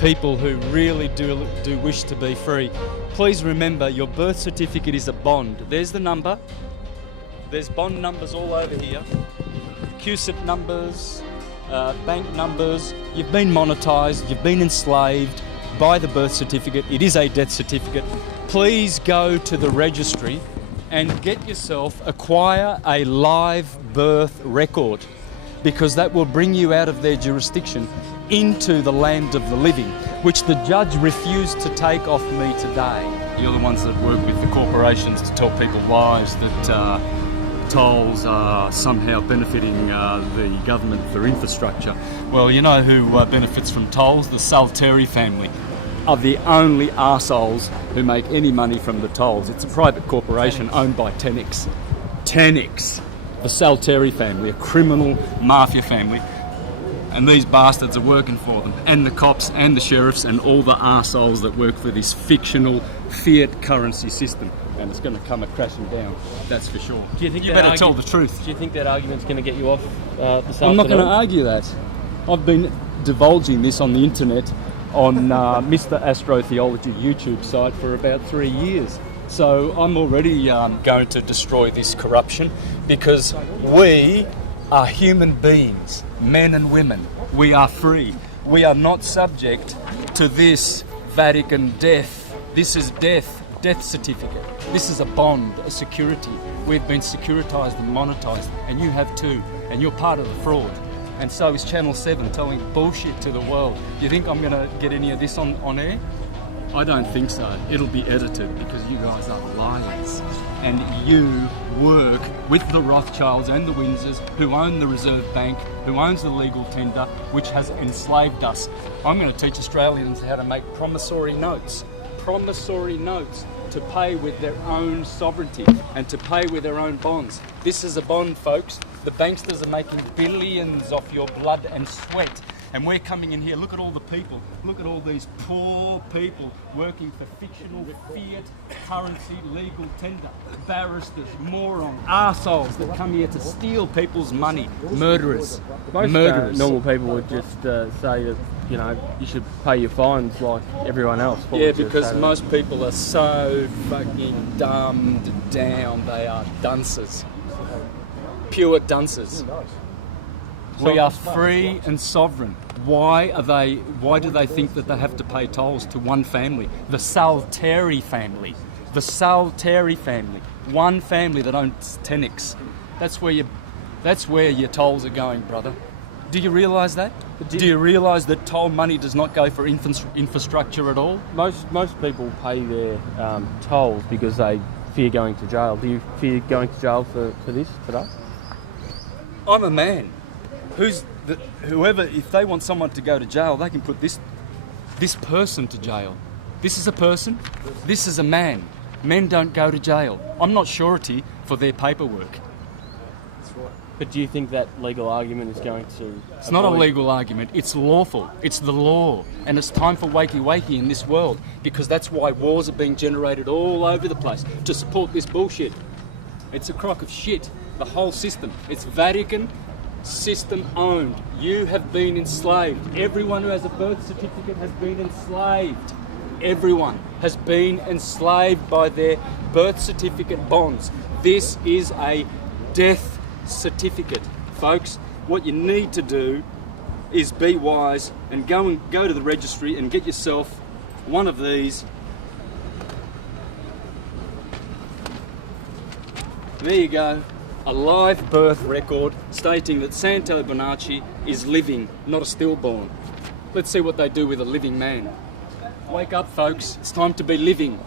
people who really do wish to be free, please remember your birth certificate is a bond. There's the number. There's bond numbers all over here. QSIP numbers, bank numbers. You've been monetised, you've been enslaved by the birth certificate. It is a death certificate. Please go to the registry and get yourself, acquire a live birth record, because that will bring you out of their jurisdiction into the land of the living, which the judge refused to take off me today. You're the ones that work with the corporations to tell people lies that tolls are somehow benefiting the government for infrastructure. Well, you know who benefits from tolls? The Salteri family are the only arseholes who make any money from the tolls. It's a private corporation owned by Tenix. Tenix. The Salteri family, a criminal mafia family. And these bastards are working for them. And the cops and the sheriffs and all the arseholes that work for this fictional fiat currency system. And it's going to come crashing down, that's for sure. Do you think you better tell the truth. Do you think that argument's going to get you off this afternoon? I'm not going to argue that. I've been divulging this on the internet on Mr. Astrotheology YouTube site for about 3 years. So I'm already going to destroy this corruption, because we are human beings, men and women. We are free. We are not subject to this Vatican death. This is death certificate. This is a bond, a security. We've been securitized and monetized, and you have too, and you're part of the fraud. And so is Channel 7 telling bullshit to the world. Do you think I'm going to get any of this on air? I don't think so. It'll be edited, because you guys are liars. And you work with the Rothschilds and the Windsors, who own the Reserve Bank, who owns the legal tender, which has enslaved us. I'm going to teach Australians how to make promissory notes to pay with their own sovereignty and to pay with their own bonds. This is a bond, folks. The banksters are making billions off your blood and sweat. And we're coming in here, look at all the people, look at all these poor people working for fictional fiat currency legal tender. Barristers, morons, arseholes that come here to steal people's money. Murderers. Most Murderers. Normal people would just say that, you know, you should pay your fines like everyone else. Yeah, because most people are so fucking dumbed down. They are dunces. Pure dunces. We are free and sovereign. Why do they think that they have to pay tolls to one family? The Salteri family. The Salteri family. One family that owns Tenix. That's where your tolls are going, brother. Do you realise that? Do you realise that toll money does not go for infrastructure at all? Most people pay their tolls because they fear going to jail. Do you fear going to jail for this today? I'm a man. Whoever, if they want someone to go to jail, they can put this person to jail. This is a person, this is a man. Men don't go to jail. I'm not surety for their paperwork. But do you think that legal argument is going to... It's not a legal argument, it's lawful. It's the law. And it's time for wakey in this world, because that's why wars are being generated all over the place, to support this bullshit. It's a crock of shit, the whole system. It's Vatican system owned. You have been enslaved. Everyone who has a birth certificate has been enslaved. Everyone has been enslaved by their birth certificate bonds. This is a death certificate, folks. What you need to do is be wise and go to the registry and get yourself one of these. There you go. A live birth record stating that Santos Bonacci is living, not a stillborn. Let's see what they do with a living man. Wake up, folks. It's time to be living.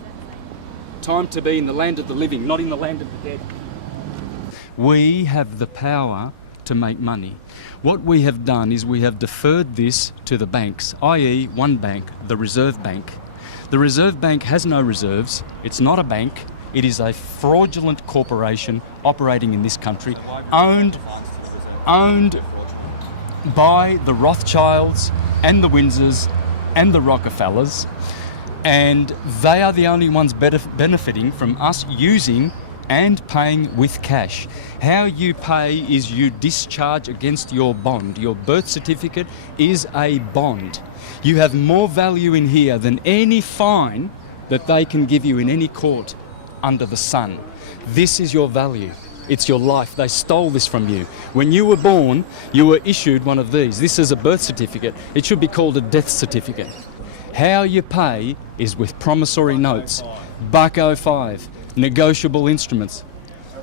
Time to be in the land of the living, not in the land of the dead. We have the power to make money. What we have done is we have deferred this to the banks, i.e. one bank, the Reserve Bank. The Reserve Bank has no reserves. It's not a bank. It is a fraudulent corporation operating in this country, owned by the Rothschilds and the Windsors and the Rockefellers, and they are the only ones benefiting from us using and paying with cash. How you pay is you discharge against your bond. Your birth certificate is a bond. You have more value in here than any fine that they can give you in any court under the sun. This is your value. It's your life. They stole this from you. When you were born, you were issued one of these. This is a birth certificate. It should be called a death certificate. How you pay is with promissory notes, $1.05, negotiable instruments,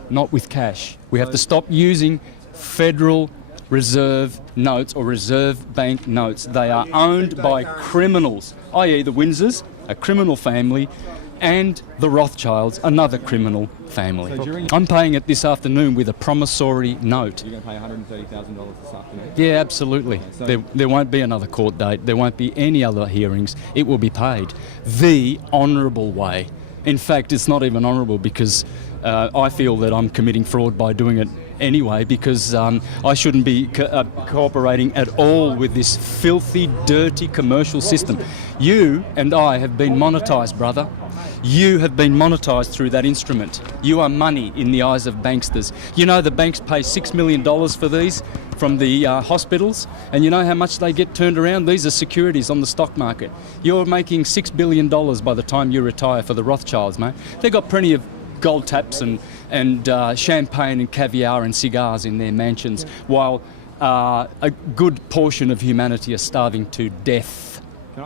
not with cash. We have to stop using Federal Reserve notes or Reserve Bank notes. They are owned by criminals, i.e. the Windsors, a criminal family, and the Rothschilds, another criminal family. So I'm paying it this afternoon with a promissory note. You're going to pay $130,000 this afternoon? Yeah, absolutely. Okay, so There won't be another court date. There won't be any other hearings. It will be paid the honourable way. In fact, it's not even honourable because I feel that I'm committing fraud by doing it anyway, because I shouldn't be cooperating at all with this filthy, dirty commercial system. You and I have been monetised, brother. You have been monetised through that instrument. You are money in the eyes of banksters. You know the banks pay $6 million for these from the hospitals, and you know how much they get turned around? These are securities on the stock market. You're making $6 billion by the time you retire for the Rothschilds, mate. They've got plenty of gold taps and champagne and caviar and cigars in their mansions, while a good portion of humanity are starving to death.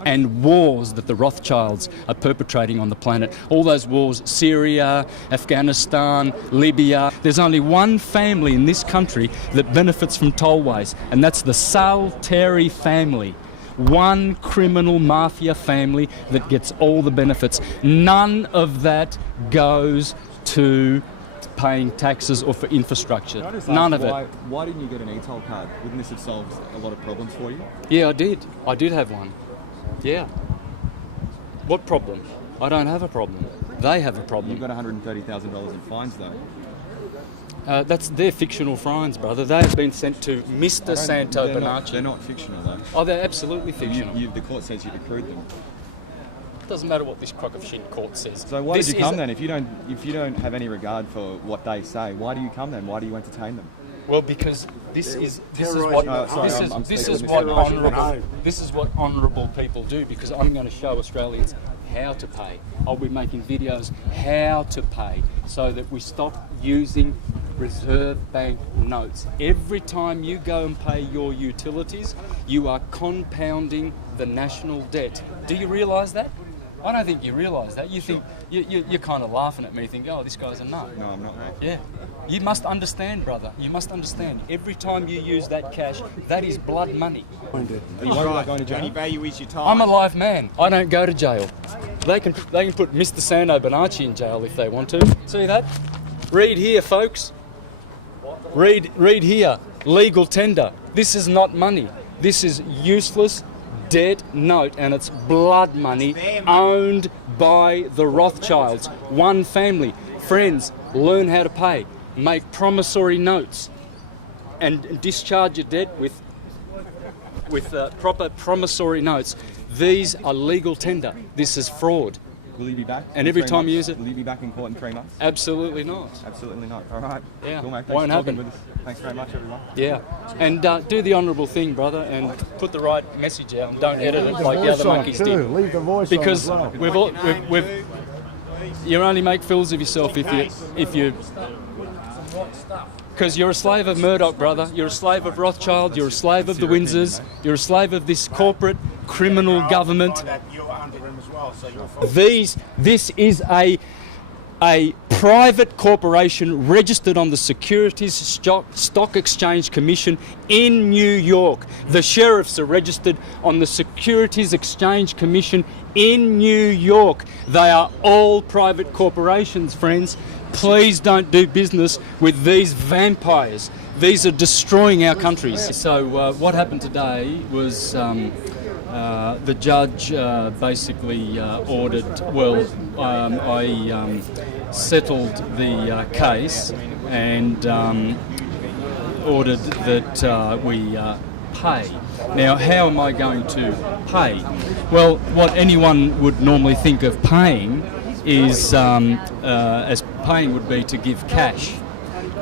And wars that the Rothschilds are perpetrating on the planet. All those wars, Syria, Afghanistan, Libya. There's only one family in this country that benefits from tollways, and that's the Salteri family. One criminal mafia family that gets all the benefits. None of that goes to paying taxes or for infrastructure. None of it. Why didn't you get an e-toll card? Wouldn't this have solved a lot of problems for you? Yeah, I did. I did have one. Yeah. What problem? I don't have a problem. They have a problem. You've got $130,000 in fines, though. That's their fictional fines, brother. They have been sent to Mr. Santos Bonacci. They're not fictional, though. Oh, they're absolutely fictional. The court says you've accrued them. It doesn't matter what this crock of shit court says. So why did you come then? If you don't have any regard for what they say, why do you come then? Why do you entertain them? Well, because this is what honourable people do. Because I'm going to show Australians how to pay. I'll be making videos how to pay so that we stop using Reserve Bank notes. Every time you go and pay your utilities, you are compounding the national debt. Do you realise that? I don't think you realise that. You think you're kind of laughing at me, thinking, "Oh, this guy's a nut." No, I'm not. Yeah, you must understand, brother. You must understand. Every time you use that cash, that is blood money. Are you worried about going to jail? Only value is your time. I'm a live man. I don't go to jail. They can put Mr. Santos Bonacci in jail if they want to. See that? Read here, folks. Read here. Legal tender. This is not money. This is useless dead note, and it's blood money owned by the Rothschilds. One family. Friends, learn how to pay. Make promissory notes and discharge your debt with proper promissory notes. These are legal tender. This is fraud. Will you be back? And every time you use it? Will you be back in court in 3 months? Absolutely not. Absolutely not. All right. Yeah. Cool, mate. Thanks Won't for talking happen. with us. Thanks very much, everyone. Yeah. And do the honourable thing, brother, and put the right message out and don't edit it like the other monkeys did. Leave the voice Because on as well. we've you only make fools of yourself if you because you're a slave of Murdoch, brother. You're a slave of Rothschild. You're a slave of the Windsors. You're a slave of this corporate criminal government. This is a private corporation registered on the Securities Stock Exchange Commission in New York. The sheriffs are registered on the Securities Exchange Commission in New York. They are all private corporations, friends. Please don't do business with these vampires. These are destroying our countries. So what happened today was the judge basically ordered, I settled the case and ordered that we pay. Now, how am I going to pay? Well, what anyone would normally think of paying is, as paying would be to give cash,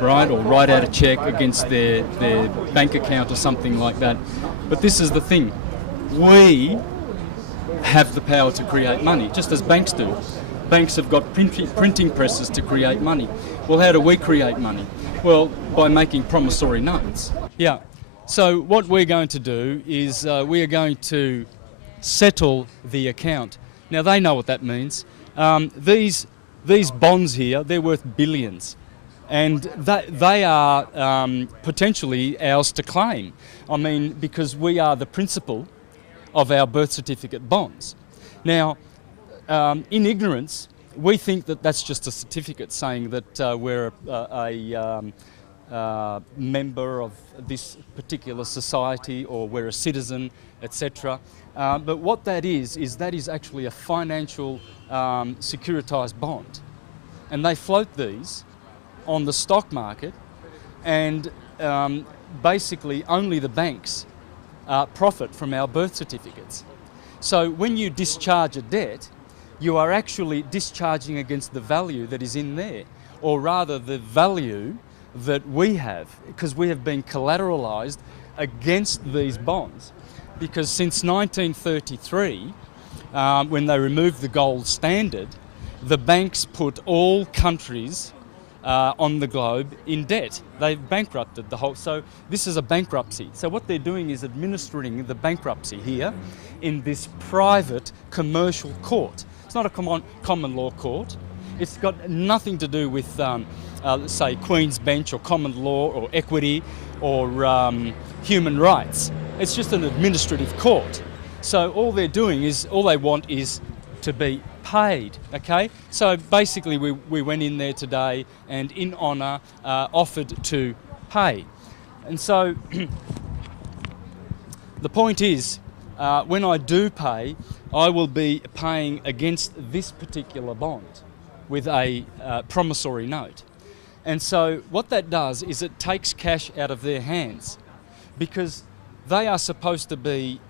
right, or write out a cheque against their bank account or something like that. But this is the thing. We have the power to create money, just as banks do. Banks have got printing presses to create money. Well, how do we create money? Well, by making promissory notes. Yeah. So what we're going to do is we are going to settle the account. Now, they know what that means. These bonds here, they're worth billions. And they are potentially ours to claim. I mean, because we are the principal of our birth certificate bonds. Now, in ignorance, we think that that's just a certificate saying that we're a member of this particular society, or we're a citizen, etc. But what that is actually a financial securitized bond. And they float these on the stock market, and basically only the banks profit from our birth certificates. So when you discharge a debt, you are actually discharging against the value that is in there, or rather the value that we have, because we have been collateralized against these bonds. Because since 1933, when they removed the gold standard, the banks put all countries on the globe in debt. They've bankrupted the whole, so this is a bankruptcy. So what they're doing is administering the bankruptcy here in this private commercial court. It's not a common law court. It's got nothing to do with, say, Queen's Bench or common law or equity or human rights. It's just an administrative court. So all they're doing is, all they want is to be paid, okay? So basically we went in there today and in honour offered to pay. And so the point is, when I do pay, I will be paying against this particular bond with a promissory note. And so what that does is it takes cash out of their hands, because they are supposed to be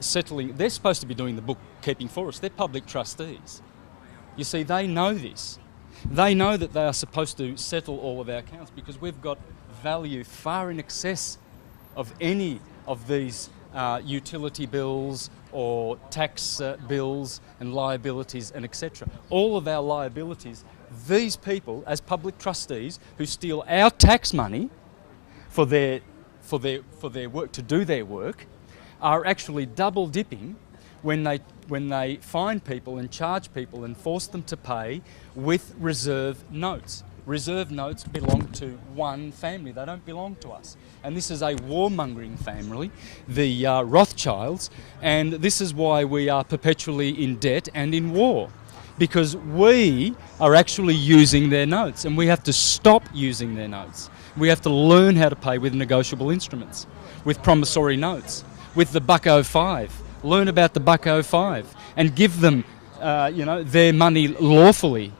settling, they're supposed to be doing the bookkeeping for us. They're public trustees. You see, they know this. They know that they are supposed to settle all of our accounts, because we've got value far in excess of any of these utility bills or tax bills and liabilities and etc. All of our liabilities, these people as public trustees who steal our tax money for their work, to do their work, are actually double dipping when they fine people and charge people and force them to pay with reserve notes. Reserve notes belong to one family, they don't belong to us. And this is a warmongering family, the Rothschilds, and this is why we are perpetually in debt and in war, because we are actually using their notes, and we have to stop using their notes. We have to learn how to pay with negotiable instruments, with promissory notes, with the Buck-05. Learn about the Buck-05 and give them their money lawfully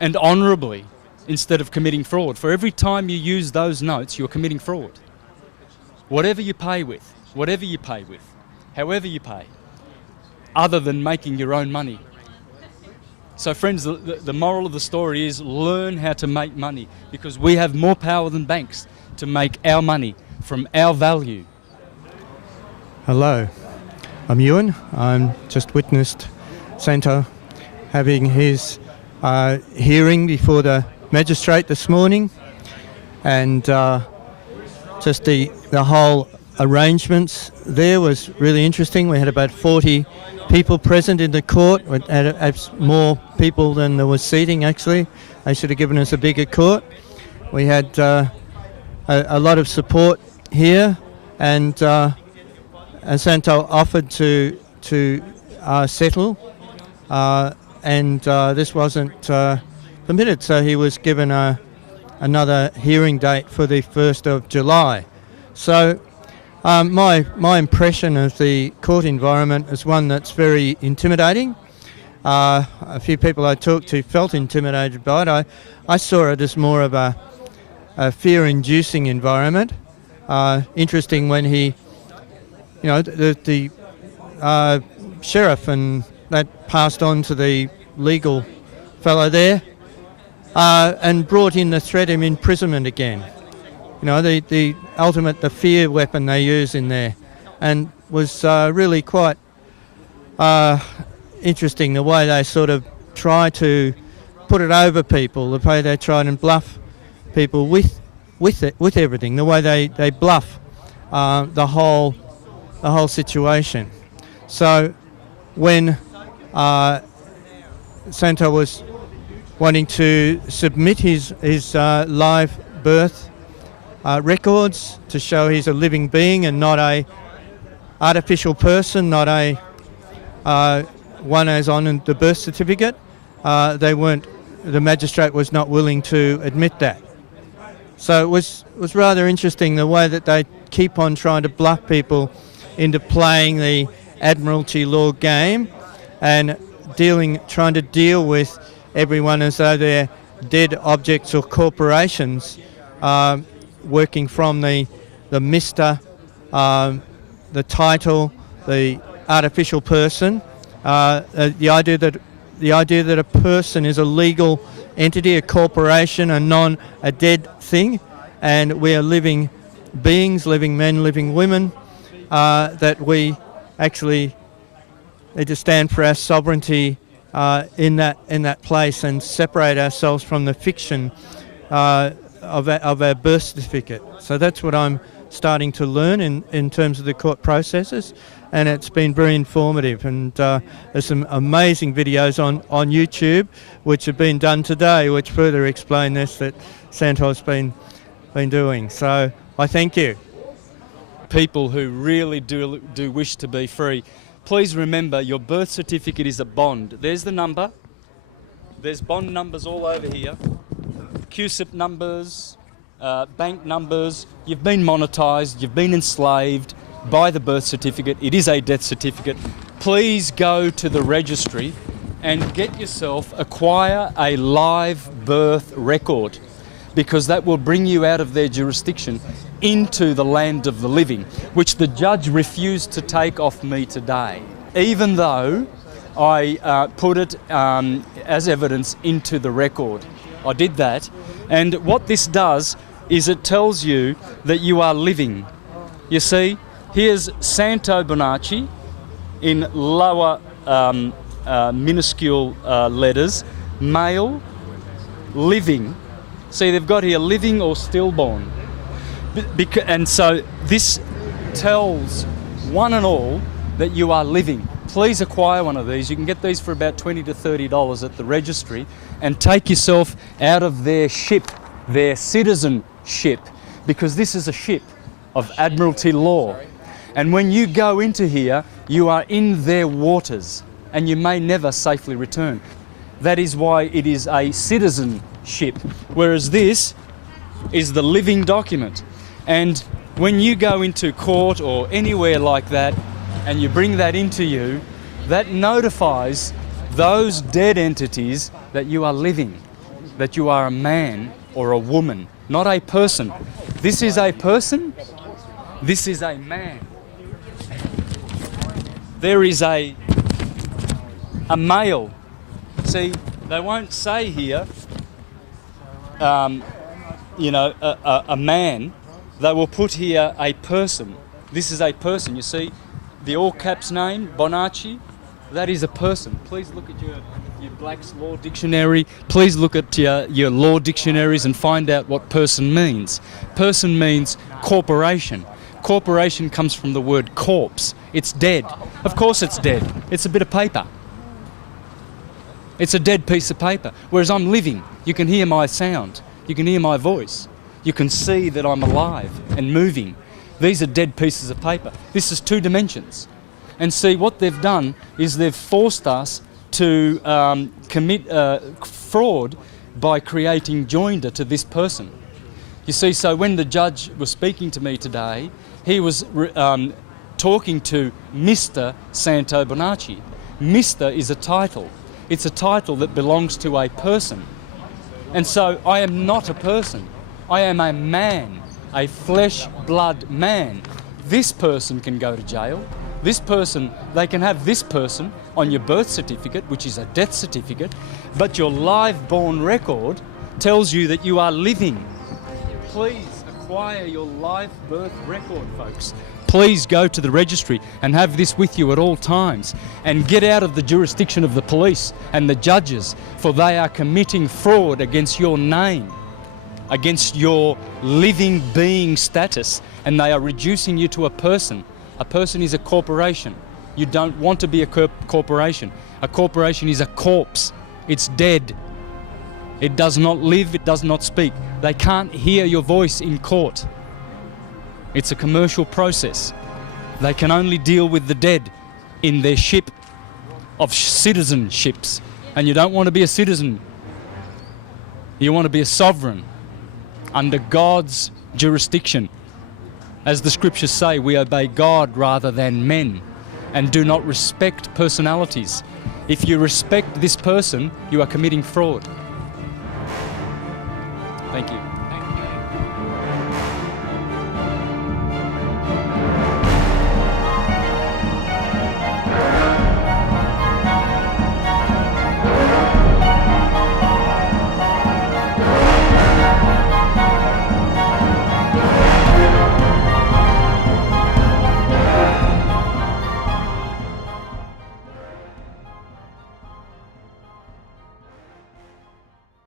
and honourably, instead of committing fraud. For every time you use those notes, you're committing fraud. Whatever you pay with, however you pay, other than making your own money. So friends, the moral of the story is learn how to make money, because we have more power than banks to make our money from our value. Hello, I'm Ewan. I'm just witnessed Santo having his hearing before the magistrate this morning, and just the whole arrangements there was really interesting. We had about 40 people present in the court. We had more people than there was seating, actually. They should have given us a bigger court. We had a lot of support here, and Santo offered to settle, and this wasn't permitted, so he was given another hearing date for the 1st of July. So my impression of the court environment is one that's very intimidating. A few people I talked to felt intimidated by it. I saw it as more of a fear-inducing environment. Interesting when he, the sheriff and that passed on to the legal fellow there, and brought in the threat of imprisonment again. You know, the ultimate, the fear weapon they use in there, and was really quite interesting the way they sort of try to put it over people, the way they try and bluff people with everything, the way they bluff the whole situation. So when Santo was wanting to submit his live birth records to show he's a living being and not a artificial person, not a one as on the birth certificate, the magistrate was not willing to admit that. So it was rather interesting the way that they keep on trying to bluff people into playing the Admiralty law game and trying to deal with everyone as though they're dead objects or corporations, working from the Mr., the title, the artificial person, the idea that a person is a legal entity, a corporation, a dead thing, and we are living beings, living men, living women, that we actually need to stand for our sovereignty in that place and separate ourselves from the fiction of our birth certificate. So that's what I'm starting to learn in terms of the court processes, and it's been very informative. And there's some amazing videos on YouTube which have been done today which further explain this, that Santos been doing. So I thank you. People who really do wish to be free, please remember your birth certificate is a bond. There's the number. There's bond numbers all over here. QSIP numbers, bank numbers. You've been monetised, you've been enslaved by the birth certificate. It is a death certificate. Please go to the registry and acquire a live birth record, because that will bring you out of their jurisdiction into the land of the living, which the judge refused to take off me today, even though I put it as evidence into the record. I did that, and what this does is it tells you that you are living. You see, here's Santos Bonacci in lower minuscule letters, male, living. See, they've got here living or stillborn. And so this tells one and all that you are living. Please acquire one of these. You can get these for about $20 to $30 at the registry, and take yourself out of their ship, their citizenship, because this is a ship of Admiralty law. And when you go into here, you are in their waters and you may never safely return. That is why it is a citizenship, whereas this is the living document. And when you go into court or anywhere like that and you bring that into you, that notifies those dead entities that you are living, that you are a man or a woman, not a person. This is a person, this is a man. There is a male. See, they won't say here, you know, a man. They will put here a person. This is a person. You see, the all caps name, Bonacci, that is a person. Please look at your Black's Law Dictionary. Please look at your law dictionaries and find out what person means. Person means corporation. Corporation comes from the word corpse. It's dead. Of course it's dead. It's a bit of paper. It's a dead piece of paper. Whereas I'm living. You can hear my sound. You can hear my voice. You can see that I'm alive and moving. These are dead pieces of paper. This is 2 dimensions. And see, what they've done is they've forced us to commit fraud by creating joinder to this person. You see, so when the judge was speaking to me today, he was talking to Mr. Santos Bonacci. Mr. is a title. It's a title that belongs to a person. And so I am not a person. I am a man, a flesh, blood man. This person can go to jail. This person, they can have this person on your birth certificate, which is a death certificate, but your live born record tells you that you are living. Please acquire your live birth record, folks. Please go to the registry and have this with you at all times, and get out of the jurisdiction of the police and the judges, for they are committing fraud against your name, against your living being status, and they are reducing you to a person. A person is a corporation. You don't want to be a corporation. A corporation is a corpse. It's dead. It does not live, it does not speak. They can't hear your voice in court. It's a commercial process. They can only deal with the dead in their ship of citizenships. And you don't want to be a citizen. You want to be a sovereign under God's jurisdiction. As the scriptures say, we obey God rather than men, and do not respect personalities. If you respect this person, you are committing fraud. Thank you.